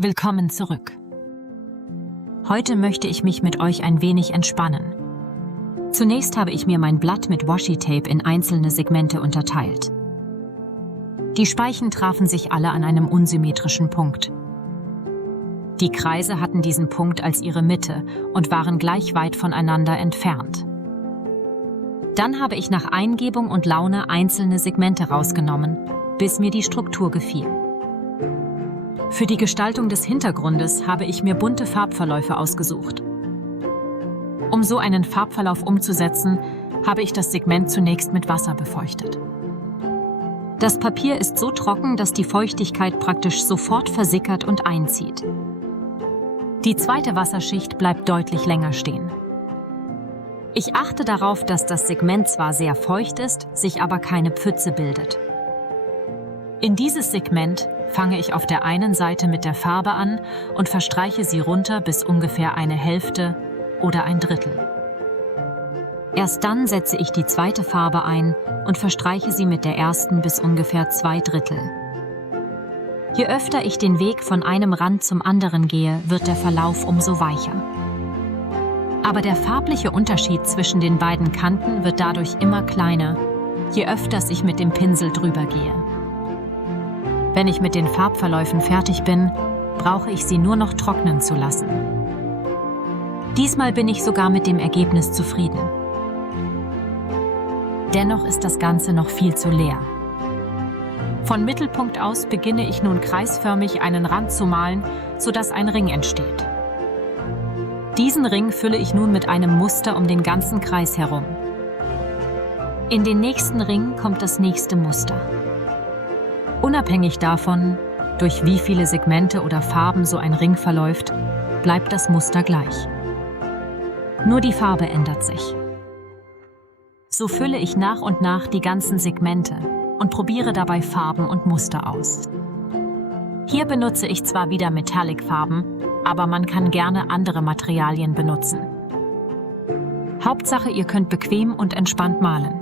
Willkommen zurück. Heute möchte ich mich mit euch ein wenig entspannen. Zunächst habe ich mir mein Blatt mit Washi-Tape in einzelne Segmente unterteilt. Die Speichen trafen sich alle an einem unsymmetrischen Punkt. Die Kreise hatten diesen Punkt als ihre Mitte und waren gleich weit voneinander entfernt. Dann habe ich nach Eingebung und Laune einzelne Segmente rausgenommen, bis mir die Struktur gefiel. Für die Gestaltung des Hintergrundes habe ich mir bunte Farbverläufe ausgesucht. Um so einen Farbverlauf umzusetzen, habe ich das Segment zunächst mit Wasser befeuchtet. Das Papier ist so trocken, dass die Feuchtigkeit praktisch sofort versickert und einzieht. Die zweite Wasserschicht bleibt deutlich länger stehen. Ich achte darauf, dass das Segment zwar sehr feucht ist, sich aber keine Pfütze bildet. In dieses Segment fange ich auf der einen Seite mit der Farbe an und verstreiche sie runter bis ungefähr eine Hälfte oder ein Drittel. Erst dann setze ich die zweite Farbe ein und verstreiche sie mit der ersten bis ungefähr 2/3. Je öfter ich den Weg von einem Rand zum anderen gehe, wird der Verlauf umso weicher. Aber der farbliche Unterschied zwischen den beiden Kanten wird dadurch immer kleiner, je öfters ich mit dem Pinsel drüber gehe. Wenn ich mit den Farbverläufen fertig bin, brauche ich sie nur noch trocknen zu lassen. Diesmal bin ich sogar mit dem Ergebnis zufrieden. Dennoch ist das Ganze noch viel zu leer. Von Mittelpunkt aus beginne ich nun kreisförmig einen Rand zu malen, sodass ein Ring entsteht. Diesen Ring fülle ich nun mit einem Muster um den ganzen Kreis herum. In den nächsten Ring kommt das nächste Muster. Unabhängig davon, durch wie viele Segmente oder Farben so ein Ring verläuft, bleibt das Muster gleich. Nur die Farbe ändert sich. So fülle ich nach und nach die ganzen Segmente und probiere dabei Farben und Muster aus. Hier benutze ich zwar wieder Metallic-Farben, aber man kann gerne andere Materialien benutzen. Hauptsache, ihr könnt bequem und entspannt malen.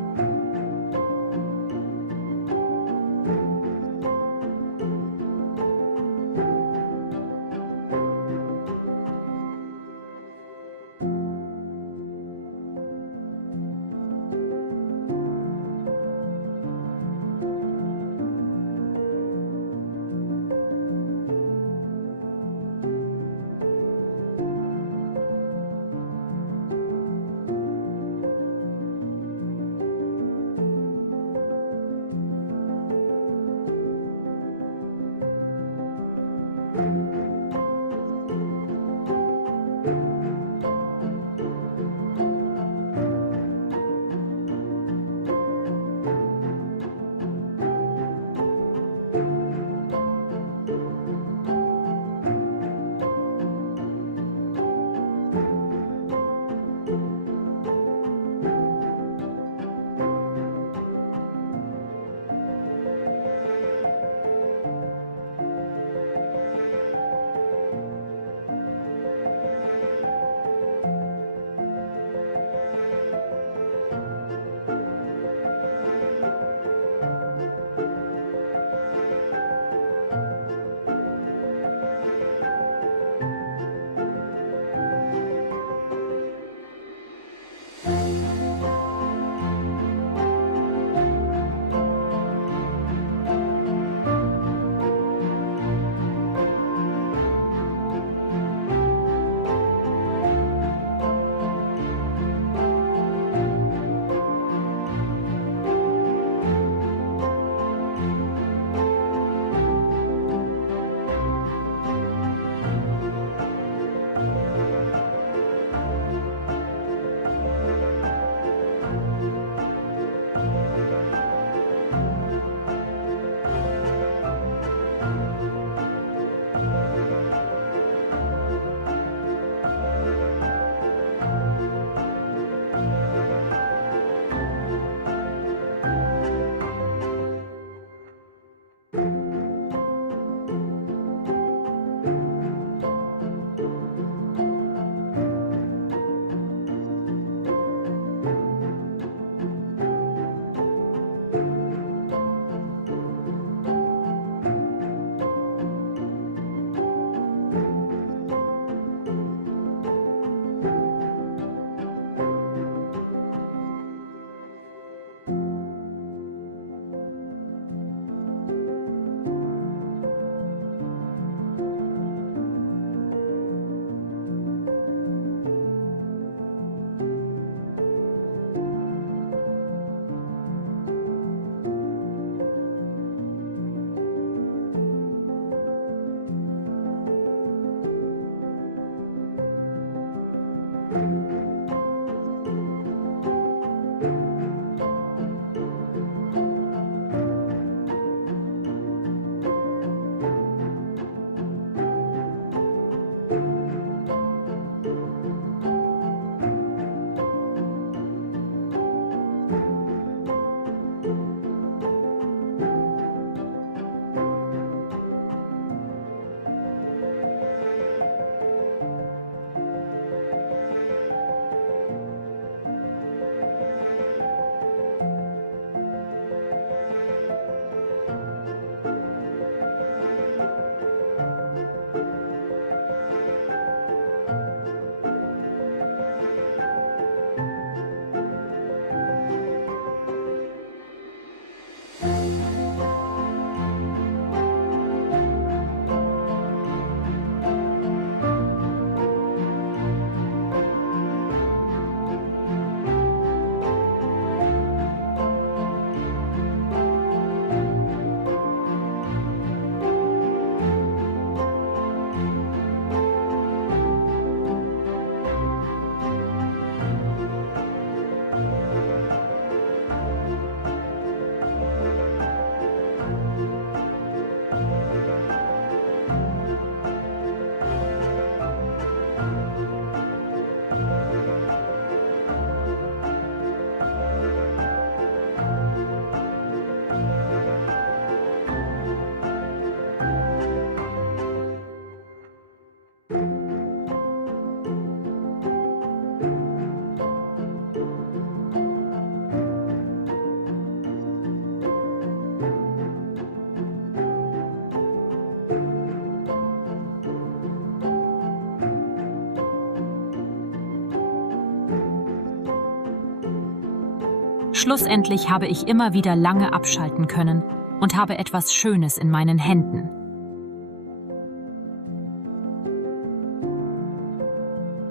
Schlussendlich habe ich immer wieder lange abschalten können und habe etwas Schönes in meinen Händen.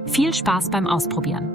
Viel Spaß beim Ausprobieren!